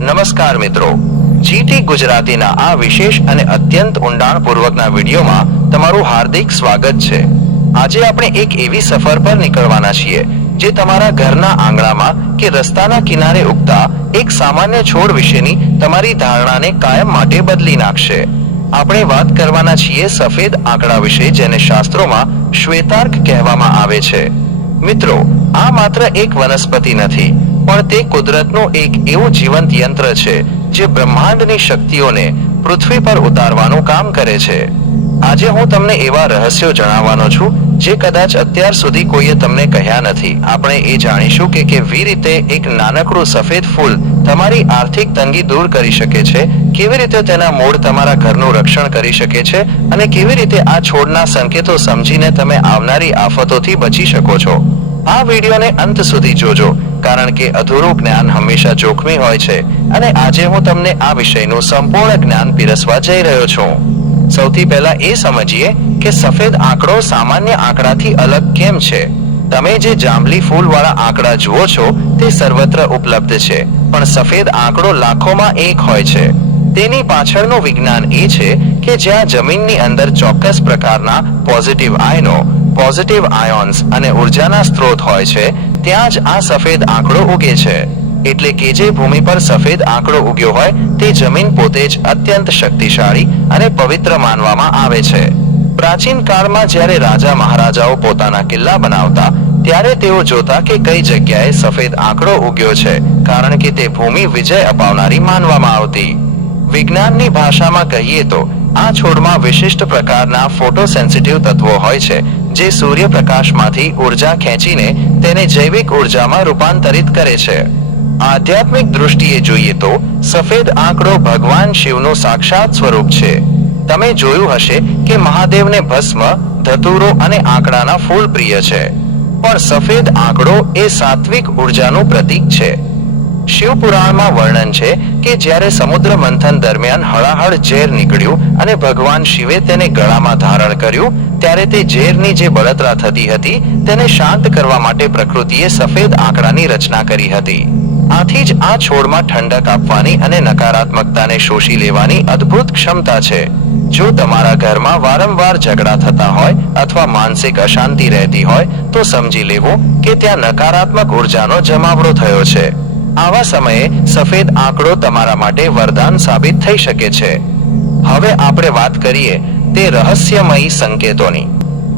નમસ્કાર મિત્રો, જીટી ગુજરાતીના આ વિશેષ અને અત્યંત ઊંડાણપૂર્વકના વિડીયોમાં તમારું હાર્દિક સ્વાગત છે। આજે આપણે એક એવી સફર પર નીકળવાના છીએ જે તમારા ઘરના આંગણામાં કે રસ્તાના કિનારે ઉગતા એક સામાન્ય છોડ વિશેની તમારી ધારણાને કાયમ માટે બદલી નાખશે। આપણે વાત કરવાના છીએ સફેદ આંકડા વિશે, જેને શાસ્ત્રોમાં શ્વેતાર્ક કહેવામાં આવે છે। મિત્રો, આ માત્ર એક વનસ્પતિ નથી, પણ તે કુદરતનું એક એવું જીવંત યંત્ર છે જે બ્રહ્માંડની શક્તિઓને પૃથ્વી પર ઉતારવાનું કામ કરે છે। આજે હું તમને એવા રહસ્યો જણાવવાનો છું જે કદાચ અત્યાર સુધી કોઈએ તમને કહ્યા નથી। આપણે એ જાણીશું કે કેવી રીતે એક નાનકડું સફેદ ફૂલ તમારી આર્થિક તંગી દૂર કરી શકે છે, કેવી રીતે તેના મૂળ તમારા ઘરનું રક્ષણ કરી શકે છે અને કેવી રીતે આ છોડના સંકેતો સમજીને તમે આવનારી આફતોથી બચી શકો છો। આ વિડીયોને અંત સુધી જોજો, કારણ કે અધૂરું જ્ઞાન હંમેશા જોખમી હોય છે અને આજે હું તમને આ વિષયનું સંપૂર્ણ જ્ઞાન પીરસવા જઈ રહ્યો છું। સૌથી પહેલા એ સમજીએ કે સફેદ આંકડો સામાન્ય આંકડાથી અલગ કેમ છે। તમે જે જાંબલી ફૂલવાળા આંકડા જુઓ છો તે સર્વત્ર ઉપલબ્ધ છે, પણ સફેદ આંકડો લાખોમાં એક હોય છે। તેની પાછળનું વિજ્ઞાન એ છે કે જ્યાં જમીનની અંદર ચોક્કસ પ્રકારના પોઝિટિવ આયોન્સ અને ઉર્જાના સ્ત્રોત હોય છે, ત્યાં જ આ સફેદ આંકડો ઉગે છે। એટલે કે જે ભૂમિ પર સફેદ આંકડો ઉગ્યો હોય તે જમીન પોતે જ અત્યંત શક્તિશાળી અને પવિત્ર માનવામાં આવે છે। પ્રાચીન કાળમાં જ્યારે રાજા મહારાજાઓ પોતાના કિલ્લા બનાવતા ત્યારે તેઓ જોતા કે કઈ જગ્યાએ સફેદ આંકડો ઉગ્યો છે, કારણ કે તે ભૂમિ વિજય અપાવનારી માનવામાં આવતી। વિજ્ઞાનની ભાષામાં કહીએ તો આ છોડમાં વિશિષ્ટ પ્રકારના ફોટોસેન્સિટિવ તત્વો હોય છે જે સૂર્યપ્રકાશમાંથી ઉર્જા ખેંચીને તેને જૈવિક ઉર્જામાં રૂપાંતરિત કરે છે। આધ્યાત્મિક દૃષ્ટિએ જોઈએ તો સફેદ આંકડો ભગવાન શિવનું સાક્ષાત સ્વરૂપ છે। તમે જોયું હશે કે મહાદેવને ભસ્મ, ધતુરો અને આંકડાના ફૂલ પ્રિય છે, પણ સફેદ આંકડો એ સાત્વિક ઉર્જાનું પ્રતીક છે। શિવપુરાણમાં વર્ણન છે કે જ્યારે સમુદ્ર મંથન દરમિયાન હળાહળ ઝેર નીકળ્યું અને ભગવાન શિવે તેને ગળામાં ધારણ કર્યું, ત્યારે તે ઝેરની જે બળતરા થતી હતી તેને શાંત કરવા માટે પ્રકૃતિએ સફેદ આંકડાની રચના કરી હતી। આથી જ આ છોડમાં ઠંડક આપવાની અને નકારાત્મકતાને શોષી લેવાની અદ્ભુત ક્ષમતા છે। જો તમારા ઘરમાં વારંવાર ઝઘડા થતા હોય અથવા માનસિક અશાંતિ રહેતી હોય તો સમજી લેવું કે ત્યાં નકારાત્મક ઉર્જાનો જમાવડો થયો છે। આવા સમયે સફેદ આંકડો તમારા માટે વરદાન સાબિત થઈ શકે છે। હવે આપણે વાત કરીએ તે રહસ્યમયી સંકેતોની।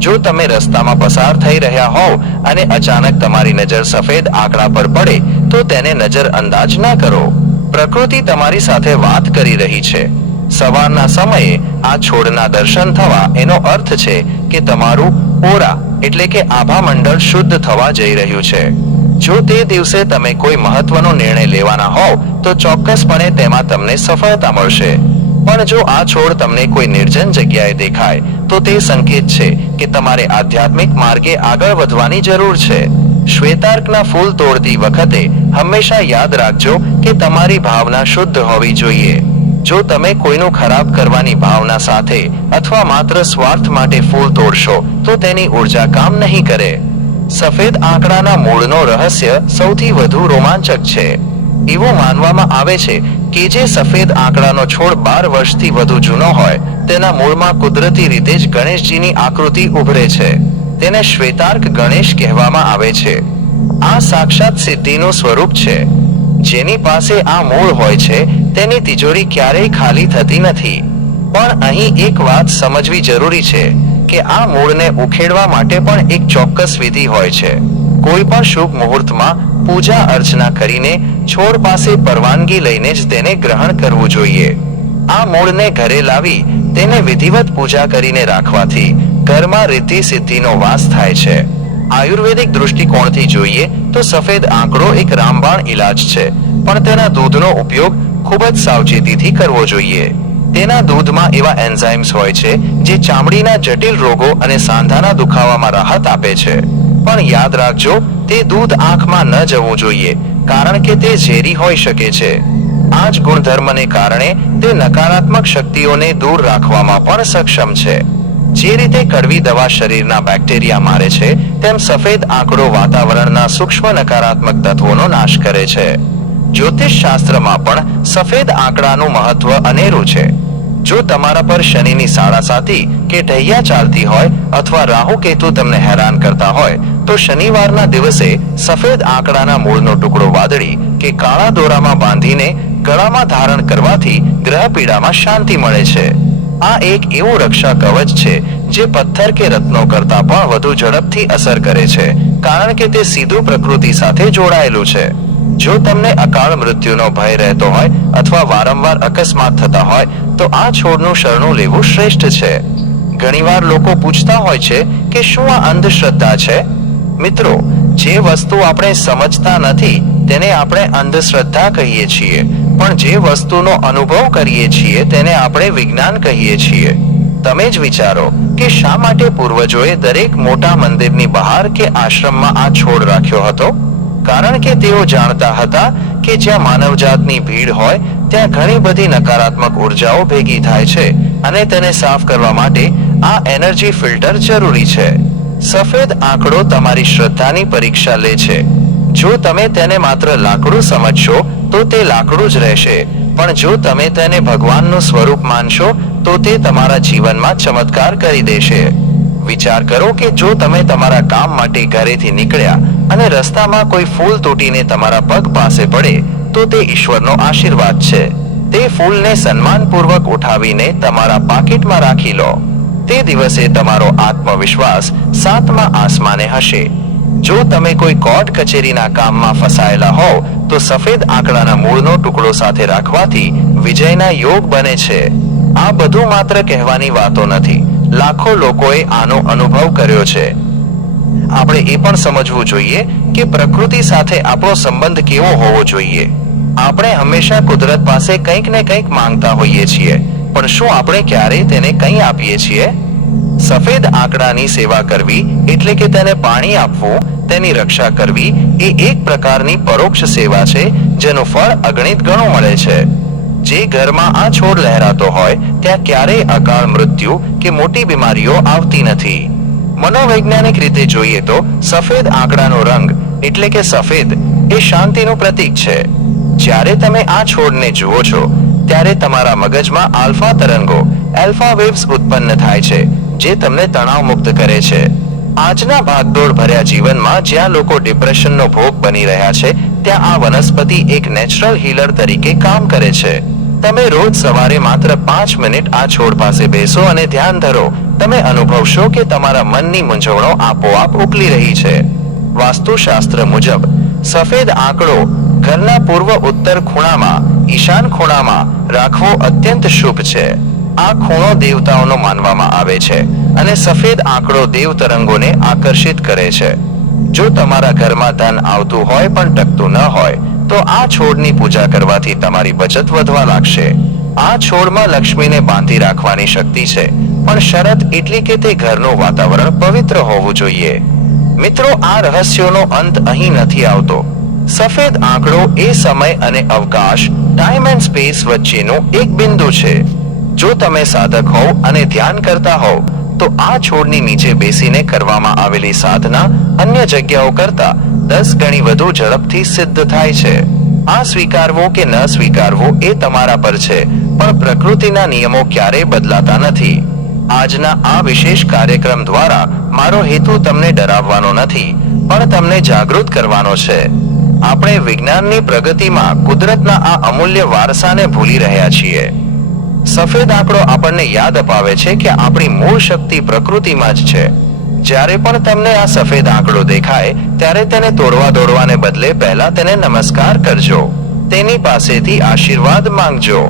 જો તમે રસ્તામાં પસાર થઈ રહ્યા હોવ અને અચાનક તમારી નજર સફેદ આંકડા પર પડે તો તેને નજર અંદાજ ન કરો। પ્રકૃતિ તમારી સાથે વાત કરી રહી છે। સવારના સમયે આ છોડના દર્શન થવા એનો અર્થ છે કે તમારું ઓરા એટલે કે આભા મંડળ શુદ્ધ થવા જઈ રહ્યું છે। જો તે દિવસે તમે કોઈ મહત્વનો નિર્ણય લેવાના હોવ તો ચોક્કસપણે તેમાં તમને સફળતા મળશે। પણ જો આ છોડ તમને કોઈ નિર્જન જગ્યાએ દેખાય તો તે સંકેત છે કે તમારે આધ્યાત્મિક માર્ગે આગળ વધવાની જરૂર છે। શ્વેતાર્કના ફૂલ તોડતી વખતે હંમેશા યાદ રાખજો કે તમારી ભાવના શુદ્ધ હોવી જોઈએ। જો તમે કોઈનું ખરાબ કરવાની ભાવના સાથે અથવા માત્ર સ્વાર્થ માટે ફૂલ તોડશો તો તેની ઉર્જા કામ નહીં કરે। સફેદ આંકડાના મૂળનો રહસ્ય સૌથી વધુ રોમાંચક છે। એવું માનવામાં આવે છે કે જે સફેદ આંકડાનો છોડ 12 વર્ષથી વધુ જૂનો હોય તેના મૂળમાં કુદરતી રીતે જ ગણેશજીની આકૃતિ ઉભરે છે। તેને શ્વેતાર્ક ગણેશ કહેવામાં આવે છે। આ સાક્ષાત સિદ્ધિનું સ્વરૂપ છે। જેની પાસે આ મૂળ હોય છે તેની તિજોરી ક્યારેય ખાલી થતી નથી। પણ અહીં એક વાત સમજવી જરૂરી છે કે આ મૂળને ઉખેડવા માટે પણ એક ચોક્કસ વિધિ હોય છે। કોઈ પણ શુભ મુહૂર્તમાં પૂજા અર્ચના કરીને છોડ પાસે પરવાનગી લઈને જ તેને ગ્રહણ કરવું જોઈએ। આ મૂળને ઘરે લાવી તેને વિધિવત પૂજા કરીને રાખવાથી ઘરમાં રિદ્ધિ સિદ્ધિનો વાસ થાય છે। આયુર્વેદિક દૃષ્ટિકોણથી જોઈએ તો સફેદ આંકડો એક રામબાણ ઇલાજ છે, પણ તેના દૂધનો ઉપયોગ ખૂબ જ સાવચેતીથી કરવો જોઈએ। તેના દૂધમાં એવા એન્ઝાઇમ્સ હોય છે જે ચામડીના જટિલ રોગો અને સાંધાના દુખાવામાં રાહત આપે છે। પણ યાદ રાખજો, તે દૂધ આંખમાં ન જવું જોઈએ, કારણ કે તે ઝેરી હોઈ શકે છે। આ જ ગુણધર્મને કારણે તે નકારાત્મક શક્તિઓને દૂર રાખવામાં પણ સક્ષમ છે। જે રીતે કડવી દવા શરીરના બેક્ટેરિયા મારે છે તેમ સફેદ આંકડો વાતાવરણના સૂક્ષ્મ નકારાત્મક તત્વોનો નાશ કરે છે। જ્યોતિષ શાસ્ત્રમાં પણ સફેદ આંકડાનું મહત્વ અનેરું છે. જો તમારા પર શનિની સાડાસાતી કે ઢૈયા ચાલતી હોય અથવા રાહુ કેતુ તમને હેરાન કરતા હોય તો શનિવારના દિવસે સફેદ આંકડાના મૂળનો ટુકડો વાદળી કે કાળા દોરામાં બાંધીને ગળામાં ધારણ કરવાથી ગ્રહ પીડામાં શાંતિ મળે છે. આ એક એવું રક્ષા કવચ છે જે પથ્થર કે રત્નો કરતા પણ વધુ ઝડપથી અસર કરે છે, કારણ કે તે સીધું પ્રકૃતિ સાથે જોડાયેલું છે. જો તમને અકાળ મૃત્યુનો ભય રહેતો હોય અથવા વારંવાર અકસ્માત થતા હોય તો આ છોડનું શરણું લેવું શ્રેષ્ઠ છે. ઘણીવાર લોકો પૂછતા હોય છે કે શું આ અંધશ્રદ્ધા છે? મિત્રો, જે વસ્તુ આપણે સમજતા નથી તેને આપણે અંધશ્રદ્ધા કહીએ છીએ, પણ જે વસ્તુનો અનુભવ કરીએ છીએ તેને આપણે વિજ્ઞાન કહીએ છીએ. તમે જ વિચારો કે શા માટે પૂર્વજોએ દરેક મોટા મંદિરની બહાર કે આશ્રમમાં આ છોડ રાખ્યો હતો? કારણ કે તેઓ જાણતા હતા કે જ્યાં માનવજાતની ભીડ હોય ત્યાં ઘણી બધી નકારાત્મક ઉર્જાઓ ભેગી થાય છે અને તેને સાફ કરવા માટે આ એનર્જી ફિલ્ટર જરૂરી છે. સફેદ આંકડો તમારી શ્રદ્ધાની પરીક્ષા લે છે. જો તમે તેને માત્ર લાકડું સમજશો તો તે લાકડું જ રહેશે, પણ જો તમે તેને ભગવાનનું સ્વરૂપ માનશો તો તે તમારા જીવનમાં ચમત્કાર કરી દેશે. વિચાર કરો કે જો તમે તમારા કામ માટે ઘરેથી નીકળ્યા અને રસ્તામાં કોઈ ફૂલ તૂટીને તમારા પગ પાસે પડે તો તે ઈશ્વરનો આશીર્વાદ છે. તે ફૂલને સન્માનપૂર્વક ઉઠાવીને તમારા પાકીટમાં રાખી લો. તે દિવસે તમારો આત્મવિશ્વાસ 7મા આસમાને હશે. જો તમે કોઈ કોર્ટ કચેરીના કામમાં ફસાયેલા હોવ તો સફેદ આંકડાના મૂળનો ટુકડો સાથે રાખવાથી વિજયના યોગ બને છે. આ બધું માત્ર કહેવાની વાતો નથી, લાખો લોકોએ આનો અનુભવ કર્યો છે. આપણે એ પણ સમજવું જોઈએ કે પ્રકૃતિ સાથે આપણો સંબંધ કેવો હોવો જોઈએ. આપણે હંમેશા કુદરત પાસે કંઈક ને કંઈક માંગતા હોઈએ છીએ, પણ શું આપણે ક્યારેય તેને કંઈ આપીએ છીએ? સફેદ આંકડાની સેવા કરવી એટલે કે તેને પાણી આપવું, તેની રક્ષા કરવી એ એક પ્રકારની પરોક્ષ સેવા છે જેનું ફળ અગણિત ગણું મળે છે. જે ઘરમાં આ છોડ લહેરાતો હોય ત્યાં ક્યારેય અકાળ મૃત્યુ કે મોટી બીમારીઓ આવતી નથી. મનોવૈજ્ઞાનિક રીતે જોઈએ તો સફેદ આંકડાનો રંગ એટલે કે સફેદ એ શાંતિનું પ્રતીક છે. જ્યારે તમે આ છોડને જુઓ છો ત્યારે તમારા મગજમાં આલ્ફા તરંગો આલ્ફા વેવ્સ ઉત્પન્ન થાય છે જે તમને તણાવ મુક્ત કરે છે. આજના ભાગદોડ ભર્યા જીવનમાં જ્યાં લોકો ડિપ્રેશનનો ભોગ બની રહ્યા છે ત્યાં આ વનસ્પતિ એક નેચરલ હીલર તરીકે કામ કરે છે. તમે રોજ સવારે માત્ર 5 મિનિટ આ છોડ પાસે બેસો અને ધ્યાન ધરો. તમે અનુભવશો કે તમારા મનની મૂંઝવણો આપોઆપ ઉકલી રહી છે. વાસ્તુશાસ્ત્ર મુજબ સફેદ આંકડો ઘરના પૂર્વ ઉત્તર ખૂણામાં ઈશાન ખૂણામાં રાખવો અત્યંત શુભ છે. આ ખૂણો દેવતાઓનો માનવામાં આવે છે અને સફેદ આંકડો દેવ તરંગોને આકર્ષિત કરે છે. જો તમારા ઘરમાં ધન આવતું હોય પણ ટકતું ન હોય તો આ છોડની પૂજા કરવાથી તમારી બચત વધવા લાગશે. આ છોડમાં લક્ષ્મીને બાંધી રાખવાની શક્તિ છે, પણ શરત એટલી કે તે ઘરનું વાતાવરણ પવિત્ર હોવું જોઈએ. મિત્રો, આ રહસ્યોનો અંત અહીં નથી આવતો. સફેદ આંકડો એ સમય અને અવકાશ ટાઈમ એન્ડ સ્પેસ વચ્ચેનું એક બિંદુ છે. જો તમે સાધક હોવ અને ધ્યાન કરતા હોવ તો આ છોડની નીચે બેસીને કરવામાં આવેલી સાધના અન્ય જગ્યાઓ કરતા 10 ગણી વધુ ઝડપથી સિદ્ધ થાય છે. આ સ્વીકારવું કે ન સ્વીકારવું એ તમારા પર છે, પણ પ્રકૃતિના નિયમો ક્યારેય બદલાતા નથી. આજના આ વિશેષ કાર્યક્રમ દ્વારા મારો હેતુ તમને ડરાવવાનો નથી, પણ તમને જાગૃત કરવાનો છે. આપણે વિજ્ઞાનની પ્રગતિમાં કુદરતના આ અમૂલ્ય વારસાને ભૂલી રહ્યા છીએ. સફેદ આંકડો આપણને યાદ અપાવે છે કે આપણી મૂળ શક્તિ પ્રકૃતિમાં જ છે. જ્યારે પણ તમને આ સફેદ આંકડો દેખાય ત્યારે તેને તોડવા દોડવાને બદલે પહેલા તેને નમસ્કાર કરજો. તેની પાસેથી આશીર્વાદ માંગજો.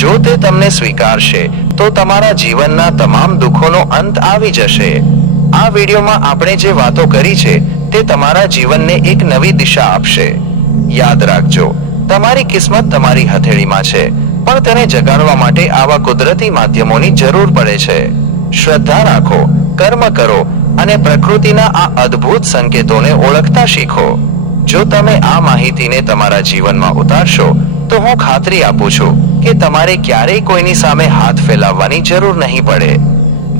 જો તે તમને સ્વીકારશે તો તમારા જીવનના તમામ દુઃખોનો અંત આવી જશે. આ વિડીયોમાં આપણે જે વાતો કરી છે તે તમારા જીવનને એક નવી દિશા આપશે. યાદ રાખજો, તમારી કિસ્મત તમારી હથેળીમાં છે, પણ તેને જગાડવા માટે આવા કુદરતી માધ્યમોની જરૂર પડે છે. શ્રદ્ધા રાખો, કર્મ કરો અને પ્રકૃતિના આ અદ્ભુત સંકેતોને ઓળખતા શીખો. જો તમે આ માહિતીને તમારા જીવનમાં ઉતારશો તો હું ખાતરી આપું છું કે તમારે ક્યારેય કોઈની સામે હાથ ફેલાવવાની જરૂર નહીં પડે.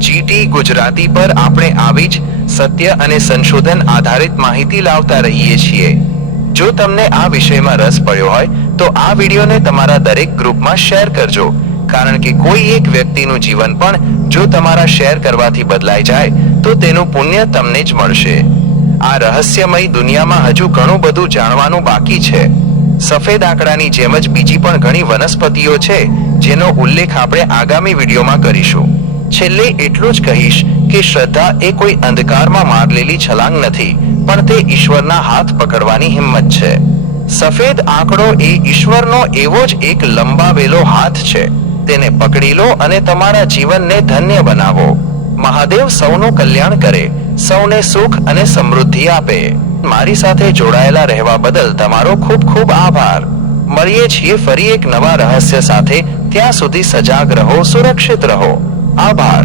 જીટી ગુજરાતી પર આપણે આવી જ સત્ય અને સંશોધન આધારિત માહિતી લાવતા રહીએ છીએ. જો તમને આ વિષયમાં રસ પડ્યો હોય તો આ વિડીયોને તમારા દરેક ગ્રુપમાં શેર કરજો, કારણ કે કોઈ એક વ્યક્તિનું જીવન પણ જો તમારા શેર કરવાથી બદલાઈ જાય તો તેનું પુણ્ય તમને જ મળશે. આ રહસ્યમય દુનિયામાં હજુ ઘણું બધું જાણવાનું બાકી છે. સફેદ આંકડાની જેમ જ બીજી પણ ઘણી વનસ્પતિઓ છે જેનો ઉલ્લેખ આપણે આગામી વિડીયોમાં કરીશું. છેલ્લે એટલું જ કહીશ કે શ્રદ્ધા એ કોઈ અંધકારમાં મારલેલી છલાંગ નથી, પણ તે ઈશ્વરના હાથ પકડવાની હિંમત છે. સફેદ આંકડો એ ઈશ્વરનો એવો જ એક લંબાવેલો હાથ છે. તેને પકડી લો અને તમારા જીવનને ધન્ય બનાવો. મહાદેવ સૌનું કલ્યાણ કરે, સૌને સુખ અને સમૃદ્ધિ આપે. મારી સાથે જોડાયેલા રહેવા બદલ તમારો ખૂબ ખૂબ આભાર. મળીએ છીએ ફરી એક નવા રહસ્ય સાથે. ત્યાં સુધી સજાગ રહો, સુરક્ષિત રહો. આભાર.